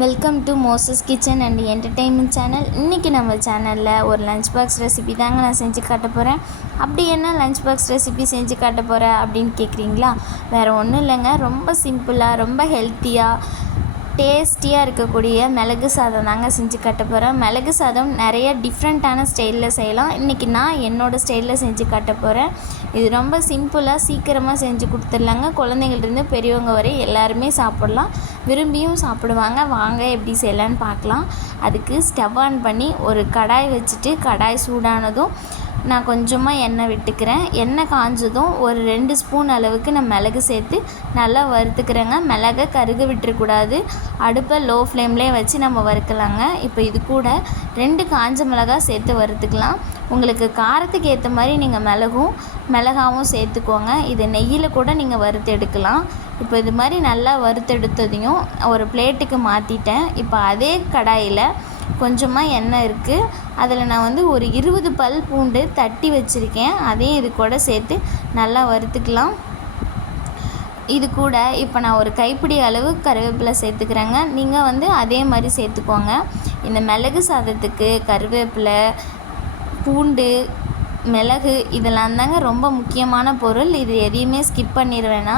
Welcome to Moses kitchen and entertainment channel. இன்றைக்கி நம்ம சேனலில் ஒரு லஞ்ச் பாக்ஸ் ரெசிபி தாங்க நான் செஞ்சு காட்ட போகிறேன். அப்படி என்ன லஞ்ச் பாக்ஸ் ரெசிபி செஞ்சு காட்ட போகிறேன் அப்படின்னு கேட்குறீங்களா? வேறு ஒன்றும் இல்லைங்க, ரொம்ப சிம்பிளாக ரொம்ப ஹெல்த்தியாக டேஸ்டியாக இருக்கக்கூடிய மிளகு சாதம் தாங்க செஞ்சு காட்ட போகிறேன். மிளகு சாதம் நிறைய டிஃப்ரெண்ட்டான ஸ்டைலில் செய்யலாம். இன்றைக்கி நான் என்னோடய ஸ்டைலில் செஞ்சு காட்ட போகிறேன். இது ரொம்ப சிம்பிளாக சீக்கிரமாக செஞ்சு கொடுத்துடலாங்க. குழந்தைங்கள்லேருந்து பெரியவங்க வரை எல்லாருமே சாப்பிட்லாம், விரும்பியும் சாப்பிடுவாங்க. வாங்க எப்படி செய்யலான்னு பார்க்கலாம். அதுக்கு ஸ்டவ் ஆன் பண்ணி ஒரு கடாய் வச்சுட்டு, கடாய் சூடானதும் நான் கொஞ்சமாக எண்ணெய் விட்டுக்கிறேன். எண்ணெய் காஞ்சதும் ஒரு 2 ஸ்பூன் அளவுக்கு நான் மிளகு சேர்த்து நல்லா வறுத்துக்கிறேங்க. மிளகை கருக விட்டுறக்கூடாது, அடுப்பை லோ ஃப்ளேம்லேயே வச்சு நம்ம வறுக்கலாங்க. இப்போ இது கூட 2 காஞ்ச மிளகாய் சேர்த்து வறுத்துக்கலாம். உங்களுக்கு காரத்துக்கு ஏற்ற மாதிரி நீங்கள் மிளகாவும் சேர்த்துக்கோங்க. இது நெய்யில் கூட நீங்கள் வறுத்து எடுக்கலாம். இப்போ இது மாதிரி நல்லா வறுத்தெடுத்ததையும் ஒரு பிளேட்டுக்கு மாற்றிட்டேன். இப்போ அதே கடாயில் கொஞ்சமாக எண்ணெய் இருக்குது, அதில் நான் ஒரு 20 பல் பூண்டு தட்டி வச்சுருக்கேன். அதையும் இது கூட சேர்த்து நல்லா வறுத்துக்கலாம். இது கூட இப்போ நான் ஒரு கைப்பிடி அளவு கருவேப்பிலை சேர்த்துக்கிறேங்க. நீங்கள் அதே மாதிரி சேர்த்துக்கோங்க. இந்த மிளகு சாதத்துக்கு கருவேப்பிலை, பூண்டு, மிளகு இதெல்லாம் தாங்க ரொம்ப முக்கியமான பொருள். இது எதையுமே ஸ்கிப் பண்ணிடுவேன்னா.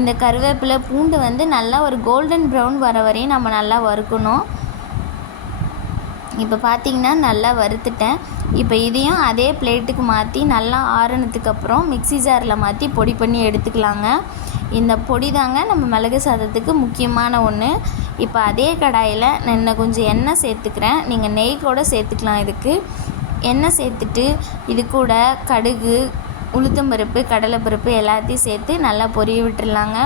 இந்த கருவேப்பிலை, பூண்டு நல்லா ஒரு கோல்டன் ப்ரௌன் வர வரையும் நம்ம நல்லா வறுக்கணும். இப்போ பார்த்திங்கன்னா நல்லா வறுத்துட்டேன். இப்போ இதையும் அதே பிளேட்டுக்கு மாற்றி நல்லா ஆறுனதுக்கப்புறம் மிக்ஸி ஜாரில் மாற்றி பொடி பண்ணி எடுத்துக்கலாங்க. இந்த பொடி தாங்க நம்ம மிளகு சாதத்துக்கு முக்கியமான ஒன்று. இப்போ அதே கடாயில் நான் இன்னும் கொஞ்சம் எண்ணெய் சேர்த்துக்கிறேன். நீங்கள் நெய் கூட சேர்த்துக்கலாம். இதுக்கு எண்ணெய் சேர்த்துட்டு இது கூட கடுகு, உளுத்தம்பருப்பு, கடலைப்பருப்பு எல்லாத்தையும் சேர்த்து நல்லா பொரிய விட்டுடலாங்க.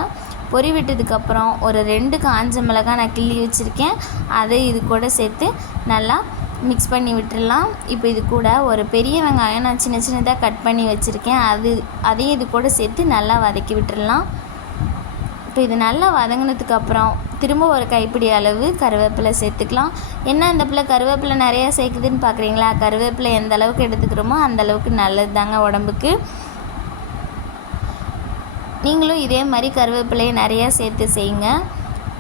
பொரி விட்டதுக்கப்புறம் ஒரு 2 காஞ்ச மிளகாய் நான் கிள்ளி வச்சுருக்கேன், அதை இது கூட சேர்த்து நல்லா மிக்ஸ் பண்ணி விட்டுடலாம். இப்போ இது கூட ஒரு பெரிய வெங்காயம் நான் சின்ன சின்னதாக கட் பண்ணி வச்சுருக்கேன், அதையும் இது கூட சேர்த்து நல்லா வதக்கி விட்டுடலாம். இப்போ இது நல்லா வதங்கினதுக்கப்புறம் திரும்ப ஒரு கைப்பிடி அளவு கருவேப்பிலை சேர்த்துக்கலாம். என்ன இந்த பிள்ளை கருவேப்பிலை நிறையா சேர்க்குதுன்னு பார்க்குறீங்களா? கருவேப்பிலை எந்த அளவுக்கு எடுத்துக்கிறோமோ அந்தளவுக்கு நல்லது தாங்க உடம்புக்கு. நீங்களும் இதே மாதிரி கருவேப்பிலையை நிறையா சேர்த்து செய்யுங்க.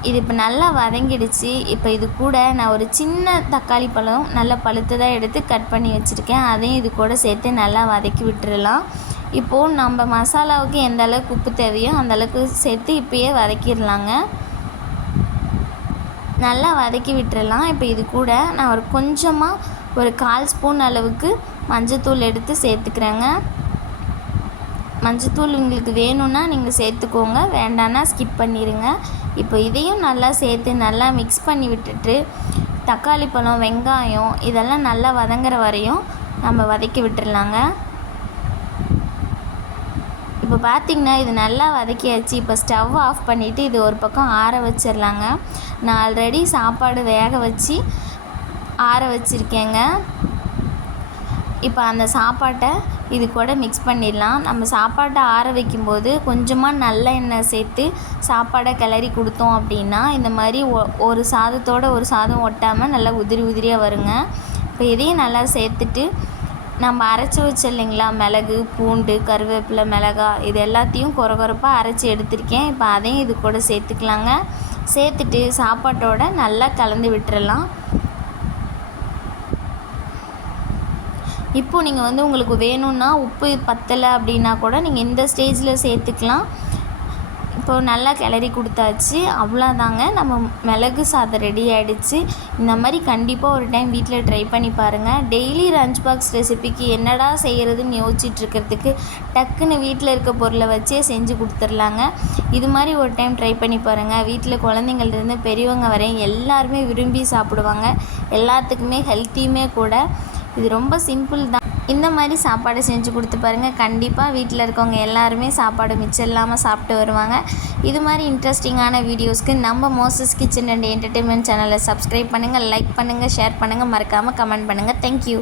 இது இப்போ நல்லா வதங்கிடுச்சு. இப்போ இது கூட நான் ஒரு சின்ன தக்காளி பழம் நல்லா பழுத்ததாக எடுத்து கட் பண்ணி வச்சுருக்கேன், அதையும் இது கூட சேர்த்து நல்லா வதக்கி விட்டுறலாம். இப்போது நம்ம மசாலாவுக்கு எந்த அளவுக்கு உப்பு தேவையோ அந்தளவுக்கு சேர்த்து இப்போயே வதக்கிடலாங்க. நல்லா வதக்கி விட்டுறலாம். இப்போ இது கூட நான் கொஞ்சமாக ஒரு 1/4 ஸ்பூன் அளவுக்கு மஞ்சத்தூள் எடுத்து சேர்த்துக்கிறேங்க. மஞ்சத்தூள் உங்களுக்கு வேணும்னா நீங்கள் சேர்த்துக்கோங்க, வேண்டான்னா ஸ்கிப் பண்ணிடுங்க. இப்போ இதையும் நல்லா சேர்த்து நல்லா மிக்ஸ் பண்ணி விட்டுட்டு தக்காளி பழம், வெங்காயம் இதெல்லாம் நல்லா வதங்குற வரையும் நம்ம வதக்கி விட்டுடலாங்க. இப்போ பார்த்திங்கன்னா இது நல்லா வதக்கியாச்சு. இப்போ ஸ்டவ் ஆஃப் பண்ணிவிட்டு இது ஒரு பக்கம் ஆற வச்சிடலாங்க. நான் ஆல்ரெடி சாப்பாடு வேக வச்சு ஆற வச்சுருக்கேங்க. இப்போ அந்த சாப்பாட்டை இது கூட மிக்ஸ் பண்ணிடலாம். நம்ம சாப்பாட்டை ஆற வைக்கும்போது கொஞ்சமாக நல்ல எண்ணெய் சேர்த்து சாப்பாடை கிளறி கொடுத்தோம் அப்படின்னா இந்த மாதிரி ஒரு சாதத்தோடு ஒரு சாதம் ஒட்டாமல் நல்லா உதிரி உதிரியாக வருங்க. இப்போ இதையும் நல்லா சேர்த்துட்டு நம்ம அரைச்சி வச்சு இல்லைங்களா, மிளகு, பூண்டு, கருவேப்பிலை, மிளகாய் இது எல்லாத்தையும் கொரகொரப்பாக அரைச்சி எடுத்திருக்கேன். இப்போ அதையும் இது கூட சேர்த்துக்கலாங்க. சேர்த்துட்டு சாப்பாட்டோடு நல்லா கலந்து விட்டுறலாம். இப்போது நீங்கள் உங்களுக்கு வேணும்னா உப்பு பத்தலை அப்படின்னா கூட நீங்கள் இந்த ஸ்டேஜில் சேர்த்துக்கலாம். இப்போது நல்லா கிளறி கொடுத்தாச்சு, அவ்வளோதாங்க, நம்ம மிளகு சாதம் ரெடி ஆகிடுச்சு. இந்த மாதிரி கண்டிப்பாக ஒரு டைம் வீட்டில் ட்ரை பண்ணி பாருங்கள். டெய்லி லஞ்ச் பாக்ஸ் ரெசிபிக்கு என்னடா செய்கிறதுன்னு யோசிச்சுட்ருக்கிறதுக்கு டக்குன்னு வீட்டில் இருக்க பொருளை வச்சே செஞ்சு கொடுத்துர்லாங்க. இது மாதிரி ஒரு டைம் ட்ரை பண்ணி பாருங்கள். வீட்டில் குழந்தைங்கள்லேருந்து பெரியவங்க வரையும் எல்லாருமே விரும்பி சாப்பிடுவாங்க. எல்லாத்துக்குமே ஹெல்த்தியுமே கூட. இது ரொம்ப சிம்பிள் தான். இந்த மாதிரி சாப்பாடு செஞ்சு கொடுத்து பாருங்கள். கண்டிப்பாக வீட்டில் இருக்கவங்க எல்லாருமே சாப்பாடு மிச்சம் இல்லாமல் சாப்பிட்டு வருவாங்க. இது மாதிரி இன்ட்ரெஸ்டிங்கான வீடியோஸ்க்கு நம்ம மோசஸ் கிச்சன் அண்ட் என்டர்டெயின்மெண்ட் சேனலை சப்ஸ்கிரைப் பண்ணுங்கள், லைக் பண்ணுங்கள், ஷேர் பண்ணுங்கள், மறக்காமல் கமெண்ட் பண்ணுங்கள். தேங்க்யூ.